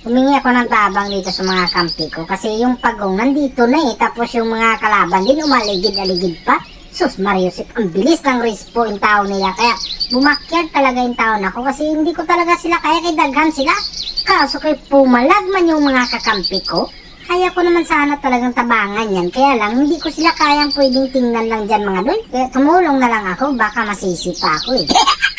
Humingi ako ng tabang dito sa mga kampi ko kasi yung pagong nandito na eh tapos yung mga kalaban din umaligid-aligid pa. Sus Mariusip, ang bilis ng respo yung tao nila kaya bumakyag talaga yung tao ako kasi hindi ko talaga sila kaya kay daghan sila. Kaso kay pumalag man yung mga kakampi ko, kaya ko naman sana talagang tabangan yan. Kaya lang, hindi ko sila kayang pwedeng tingnan lang dyan mga doy. Kaya tumulong na lang ako, baka masisi pa ako eh.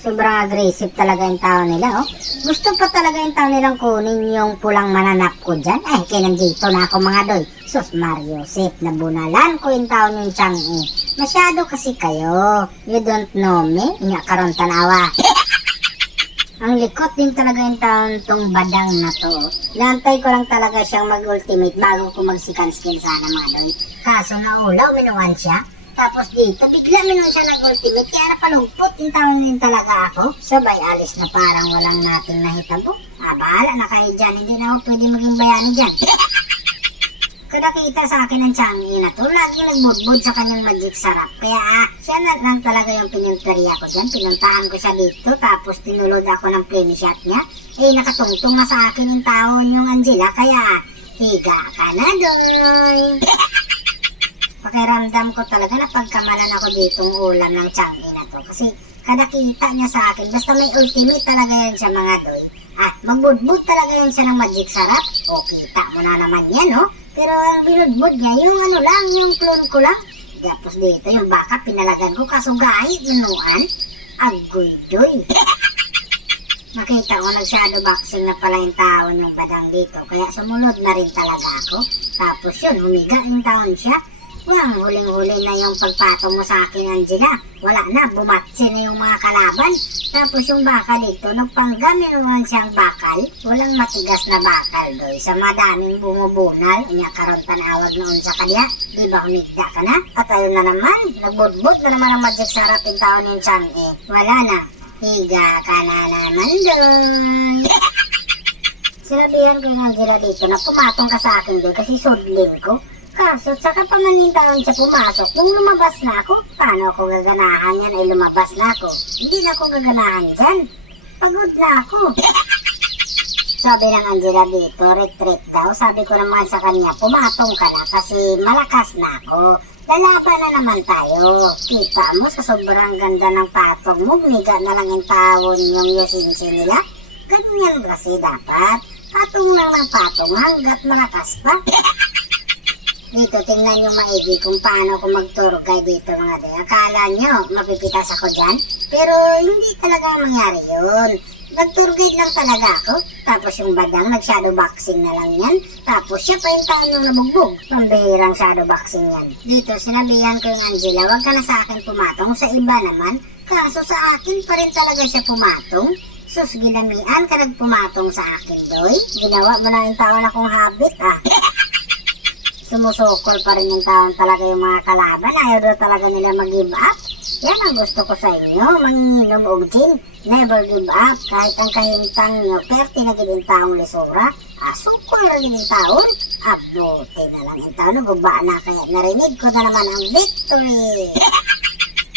Sobrang aggressive talaga yung tao nila, oh. Gusto pa talaga yung tao nilang kunin yung pulang mananap ko dyan. Eh, kaya nandito na ako mga doy. Sus, Mario, Sip, nabunalan ko yung tao yung Chang eh. Masyado kasi kayo. You don't know me? Nga karon tanawa. Ang likot din talaga yung taon tong badang na to. Lantay ko lang talaga siyang mag-ultimate bago ko magsikan-skin sana mga doy. Kaso naulaw, minuwan siya. Tapos dito, bigla minuwan siya nag-ultimate. Kaya napalugpot yung taon din talaga ako. Sabay alis na parang walang nating nahitabo. Ah, bahala na kayo dyan. Hindi na ako pwede maging bayani dyan. Kung nakita sa akin ng Changi na to, lagi nagbudbud sa kanyang magic sarap. Kaya ah, siya na lang talaga yung pinunteriya ko dyan. Pinuntahan ko siya dito, tapos tinulod ako ng plane shot niya. Eh, nakatungtong na sa akin yung tao yung Angela, kaya higa ka na doy. Pakiramdam ko talaga na pagkamalan ako ditong ulam ng Changi na to. Kasi kada kita niya sa akin, basta may ultimate talaga yan siya mga doy. At magbudbud talaga yan siya ng magic sarap. O, kita mo na naman yan, no? Pero ang binudbud niya, yung ano lang, yung clone ko lang. Tapos dito, yung baka pinalagan ko, kaso gahit, nunuan. Agoy, doy. Nakita ko nag-shadow boxing na pala yung taon yung badang dito. Kaya sumunod na rin talaga ako. Tapos yun, humiga yung taon siya. Walang huling-huli na yung pagpato mo sa akin, Angela. Wala na, bumatsi na yung mga kalaban. Tapos yung bakal dito, nagpanggami naman siyang bakal. Walang matigas na bakal doy. Sa madaming bumubunal, kanya karon panawag noon sa kanya. Di ba umikda ka na? At ayun na naman, nagbudbud na naman ang magic sarap yung taon yung Changi. Wala na, higa ka na naman doy. Sinabihan ko yung Angela dito na pumatong ka sa akin doon kasi sudlin ko. Kaso, saka pa man yung taon siya pumasok. Nung lumabas na ako, paano ako gaganahan yan ay lumabas na ako? Hindi na ako gaganahan dyan. Pagod na ako. Sabi ng Angela dito, retreat daw. Sabi ko naman sa kanya, pumatong ka na kasi malakas na ako. Lalaban na naman tayo. Kita mo sa sobrang ganda ng patong mo, miga na lang yung tawon yung yusinsi nila. Ganyan kasi dapat. Patong lang ng patong hanggat malakas pa. Dito, tingnan nyo maigi kung paano ako mag-tour guide dito mga din. Akala nyo, mapipitas ako dyan. Pero hindi talaga mangyari yun. Nag-tour guide lang talaga ako. Tapos yung badang, nag-shadow boxing na lang yan. Tapos siya pa yung tayo yung nabugbog. Pambihirang shadow boxing yan. Dito, sinabihan ko yung Angela, wag ka na sa akin pumatong. Sa iba naman, kaso sa akin pa rin talaga siya pumatong. Sus, ginamian ka nagpumatong sa akin, doy. Ginawa mo na yung taon akong habit, ah sumusukol pa rin yung taon talaga yung mga kalaban. Ayaw daw talaga nila mag-give up. Yan ang gusto ko sa inyo, manginginom og gin. Never give up. Kahit ang kahintang nyo, perti na ginin taong lisura. Asukol na ginin taon. Abuti na lang yung taon. Guba na kaya narinig ko na naman ang victory.